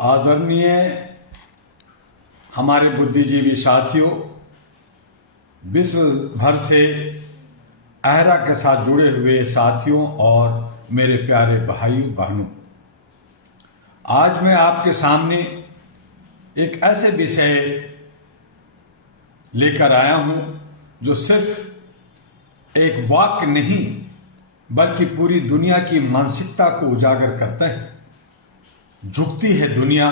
आदरणीय हमारे बुद्धिजीवी साथियों, विश्व भर से अहरा के साथ जुड़े हुए साथियों और मेरे प्यारे भाइयों बहनों, आज मैं आपके सामने एक ऐसे विषय लेकर आया हूं जो सिर्फ एक वाक्य नहीं बल्कि पूरी दुनिया की मानसिकता को उजागर करता है। झुकती है दुनिया,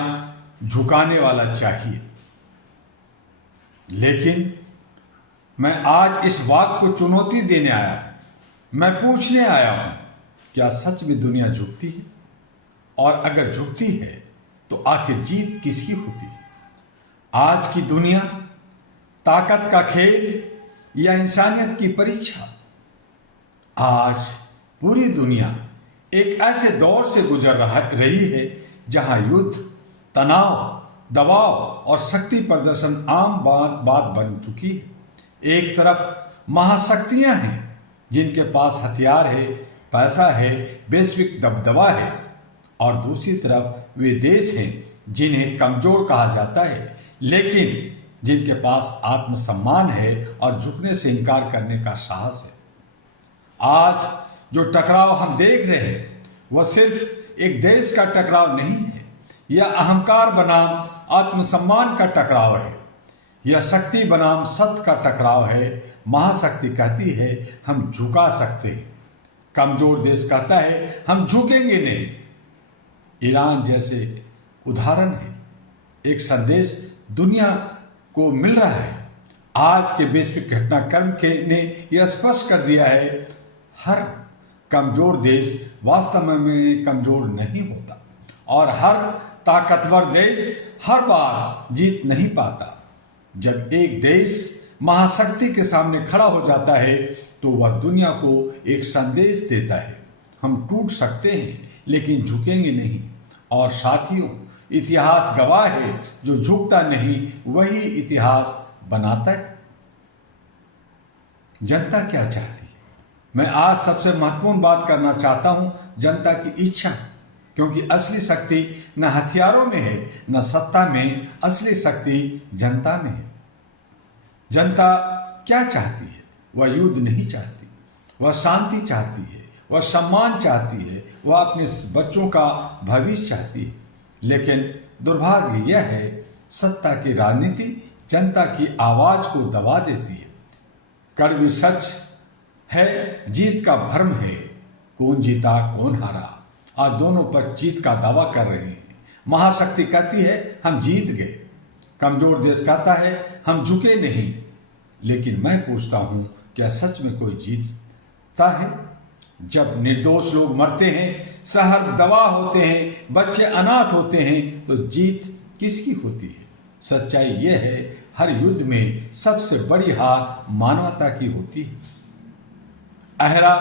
झुकाने वाला चाहिए। लेकिन मैं आज इस वाक्य को चुनौती देने आया, मैं पूछने आया हूं, क्या सच में दुनिया झुकती है? और अगर झुकती है तो आखिर जीत किसकी होती है? आज की दुनिया ताकत का खेल या इंसानियत की परीक्षा? आज पूरी दुनिया एक ऐसे दौर से गुजर रही है जहां युद्ध, तनाव, दबाव और शक्ति प्रदर्शन आम बात बन चुकी है। एक तरफ महाशक्तियां हैं जिनके पास हथियार है, पैसा है, वैश्विक दबदबा है, और दूसरी तरफ वे देश हैं जिन्हें कमजोर कहा जाता है लेकिन जिनके पास आत्मसम्मान है और झुकने से इनकार करने का साहस है। आज जो टकराव हम देख रहे हैं वह सिर्फ एक देश का टकराव नहीं है, यह अहंकार बनाम आत्मसम्मान का टकराव है, यह शक्ति बनाम सत्य का टकराव है। महाशक्ति कहती है हम झुका सकते हैं, कमजोर देश कहता है हम झुकेंगे नहीं। ईरान जैसे उदाहरण है, एक संदेश दुनिया को मिल रहा है। आज के वैश्विक घटनाक्रम ने यह स्पष्ट कर दिया है, हर कमजोर देश वास्तव में कमजोर नहीं होता और हर ताकतवर देश हर बार जीत नहीं पाता। जब एक देश महाशक्ति के सामने खड़ा हो जाता है तो वह दुनिया को एक संदेश देता है, हम टूट सकते हैं लेकिन झुकेंगे नहीं। और साथियों, इतिहास गवाह है, जो झुकता नहीं वही इतिहास बनाता है। जनता क्या चाहती है? मैं आज सबसे महत्वपूर्ण बात करना चाहता हूं, जनता की इच्छा, क्योंकि असली शक्ति न हथियारों में है न सत्ता में, असली शक्ति जनता में है। जनता क्या चाहती है? वह युद्ध नहीं चाहती, वह शांति चाहती है, वह सम्मान चाहती है, वह अपने बच्चों का भविष्य चाहती है। लेकिन दुर्भाग्य यह है, सत्ता की राजनीति जनता की आवाज को दबा देती है। कड़वी सच है, जीत का भ्रम है, कौन जीता कौन हारा, और दोनों पर जीत का दावा कर रहे हैं। महाशक्ति कहती है हम जीत गए, कमजोर देश कहता है हम झुके नहीं। लेकिन मैं पूछता हूं, क्या सच में कोई जीतता है? जब निर्दोष लोग मरते हैं, शहर तबाह होते हैं, बच्चे अनाथ होते हैं, तो जीत किसकी होती है? सच्चाई यह है, हर युद्ध में सबसे बड़ी हार मानवता की होती है। अहरा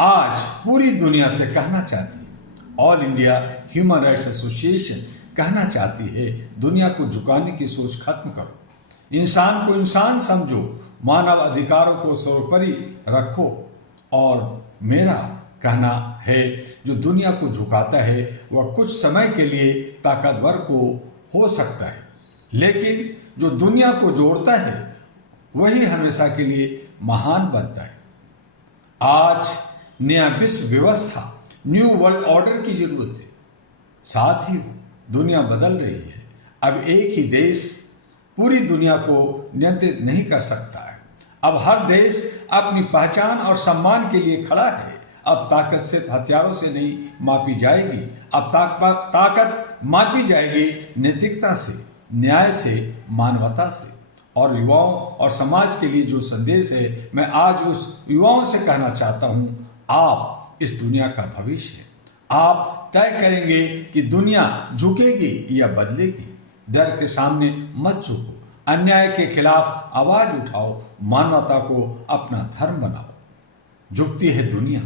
आज पूरी दुनिया से कहना चाहती है, all India human rights association कहना चाहती है, दुनिया को झुकाने की सोच खत्म करो, इंसान को इंसान समझो, मानव अधिकारों को सर्वोपरि रखो। और मेरा कहना है, जो दुनिया को झुकाता है वह कुछ समय के लिए ताकतवर को हो सकता है, लेकिन जो दुनिया को जोड़ता है वही हमेशा के लिए महान बनता है। आज नया विश्व व्यवस्था, न्यू वर्ल्ड ऑर्डर की जरूरत है। साथियों, दुनिया बदल रही है। अब एक ही देश पूरी दुनिया को नियंत्रित नहीं कर सकता है। अब हर देश अपनी पहचान और सम्मान के लिए खड़ा है। अब ताकत सिर्फ हथियारों से नहीं मापी जाएगी, अब ताकत मापी जाएगी नैतिकता से, न्याय से, मानवता से। और युवाओं और समाज के लिए जो संदेश है, मैं आज उस युवाओं से कहना चाहता हूं, आप इस दुनिया का भविष्य है। आप तय करेंगे कि दुनिया झुकेगी या बदलेगी। डर के सामने मत झुको, अन्याय के खिलाफ आवाज उठाओ, मानवता को अपना धर्म बनाओ। झुकती है दुनिया,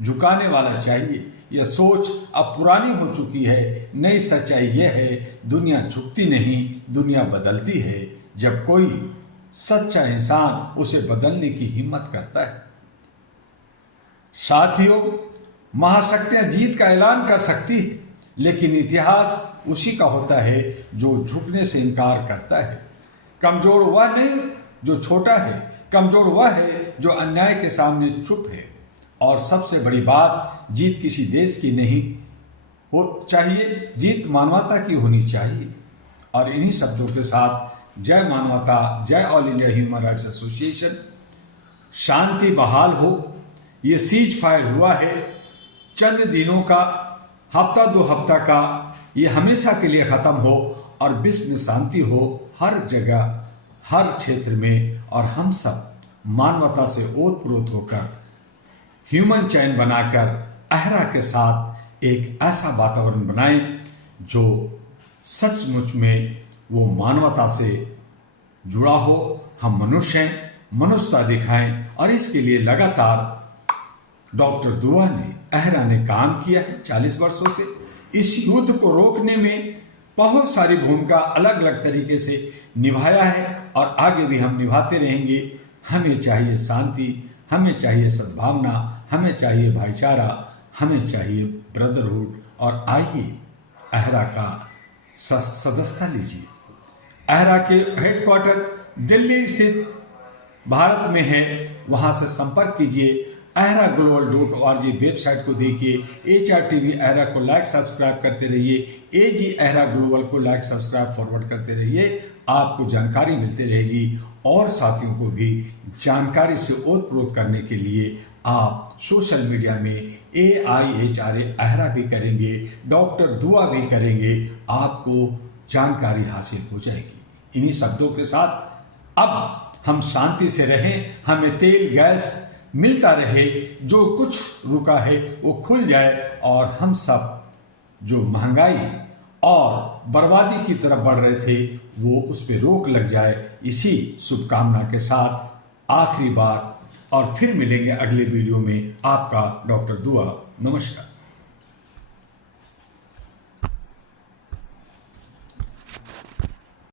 झुकाने वाला चाहिए। यह सोच अब पुरानी हो चुकी है। नई सच्चाई यह है, दुनिया झुकती नहीं, दुनिया बदलती है जब कोई सच्चा इंसान उसे बदलने की हिम्मत करता है। साथियों, महाशक्तियां जीत का ऐलान कर सकती है, लेकिन इतिहास उसी का होता है जो झुकने से इनकार करता है। कमजोर वह नहीं जो छोटा है, कमजोर वह है जो अन्याय के सामने चुप है। और सबसे बड़ी बात, जीत किसी देश की नहीं हो चाहिए, जीत मानवता की होनी चाहिए। और इन्हीं शब्दों के साथ जय मानवता, जय all India human rights association. शांति बहाल हो, ये सीज फायर हुआ है चंद दिनों का, हफ्ता 2 हफ्ता का, ये हमेशा के लिए ख़त्म हो और विश्व में शांति हो हर जगह, हर क्षेत्र में। और हम सब मानवता से ओतप्रोत होकर ह्यूमन चैन बनाकर अहरा के साथ एक ऐसा वातावरण बनाएं जो सचमुच में वो मानवता से जुड़ा हो। हम मनुष्य हैं, मनुष्यता दिखाएं। और इसके लिए लगातार डॉक्टर दुआ ने, अहरा ने काम किया है 40 वर्षों से। इस युद्ध को रोकने में बहुत सारी भूमिका अलग अलग तरीके से निभाया है और आगे भी हम निभाते रहेंगे। हमें चाहिए शांति, हमें चाहिए सद्भावना, हमें चाहिए भाईचारा, हमें चाहिए ब्रदरहुड। और आइए अहरा का सदस्यता लीजिए। अहरा के हेडक्वार्टर दिल्ली स्थित भारत में है, वहां से संपर्क कीजिए। ahraglobal.org वेबसाइट को देखिए। HRTV अहरा को लाइक सब्सक्राइब करते रहिए। AG अहरा ग्लोबल को लाइक सब्सक्राइब फॉरवर्ड करते रहिए, आपको जानकारी मिलती रहेगी। और साथियों को भी जानकारी से ओतप्रोत करने के लिए आप सोशल मीडिया में AIHRA अहरा भी करेंगे, डॉक्टर दुआ भी करेंगे, आपको जानकारी हासिल हो जाएगी। इन्हीं शब्दों के साथ अब हम शांति से रहें, हमें तेल गैस मिलता रहे, जो कुछ रुका है वो खुल जाए और हम सब जो महंगाई और बर्बादी की तरफ बढ़ रहे थे वो उस पर रोक लग जाए। इसी शुभकामना के साथ आखिरी बार और फिर मिलेंगे अगले वीडियो में। आपका डॉक्टर दुआ। नमस्कार।